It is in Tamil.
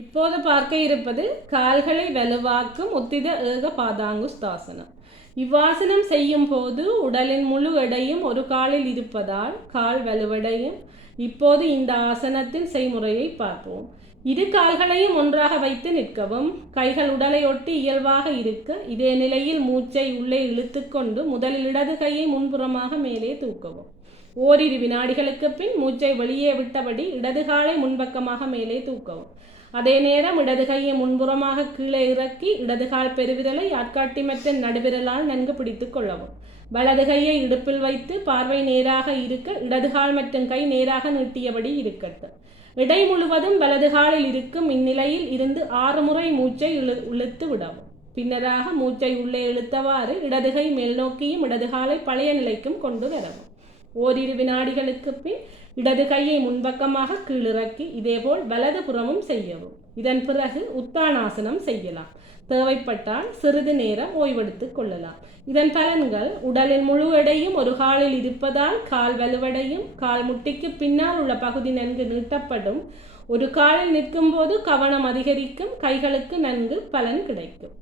இப்போது பார்க்க இருப்பது கால்களை வலுவாக்கும் உத்தித ஏக பாதாங்குஸ்தாசனம். இவ்வாசனம் செய்யும் போது உடலின் முழு எடையும் ஒரு காலில் இருப்பதால் கால் வலுவடையும். இப்போது இந்த ஆசனத்தின் செய்முறையை பார்ப்போம். இரு கால்களையும் ஒன்றாக வைத்து நிற்கவும். கைகள் உடலை ஒட்டி இயல்பாக இருக்க. இதே நிலையில் மூச்சை உள்ளே இழுத்து கொண்டு முதலில் இடது கையை முன்புறமாக மேலே தூக்கவும். ஓரிரு வினாடிகளுக்கு பின் மூச்சை வெளியே விட்டபடி இடது காலை முன்பக்கமாக மேலே தூக்கவும். அதே நேரம் இடது கையை முன்புறமாக கீழே இறக்கி இடது கால் பெருவிரலை ஆட்காட்டி மற்றும் நடுவிரலால் நன்கு பிடித்து கொள்ளவும். வலது கையை இடுப்பில் வைத்து பார்வை நேராக இருக்க இடது கால் மற்றும் கை நேராக நீட்டியபடி இருக்கட்டும். இடை முழுவதும் வலது காலில் இருக்கும் இந்நிலையில் இருந்து 6 முறை மூச்சை இழுத்து விடவும். பின்னராக மூச்சை உள்ளே இழுத்தவாறு இடது கை மேல் நோக்கியும் இடது காலை பழைய நிலைக்கும் கொண்டு வரவும். ஓரிரு வினாடிகளுக்கு பின் இடது கையை முன்பக்கமாக கீழிறக்கி இதேபோல் வலது புறமும் செய்யவும். இதன் பிறகு உத்தானாசனம் செய்யலாம். தேவைப்பட்டால் சிறிது நேரம் ஓய்வெடுத்து கொள்ளலாம். இதன் பலன்கள்: உடலின் முழு எடையும் ஒரு காலில் இருப்பதால் கால் வலுவடையும். கால் முட்டிக்கு பின்னால் உள்ள பகுதி நன்கு நீட்டப்படும். ஒரு காலில் நிற்கும் போது கவனம் அதிகரிக்கும். கைகளுக்கு நன்கு பலன் கிடைக்கும்.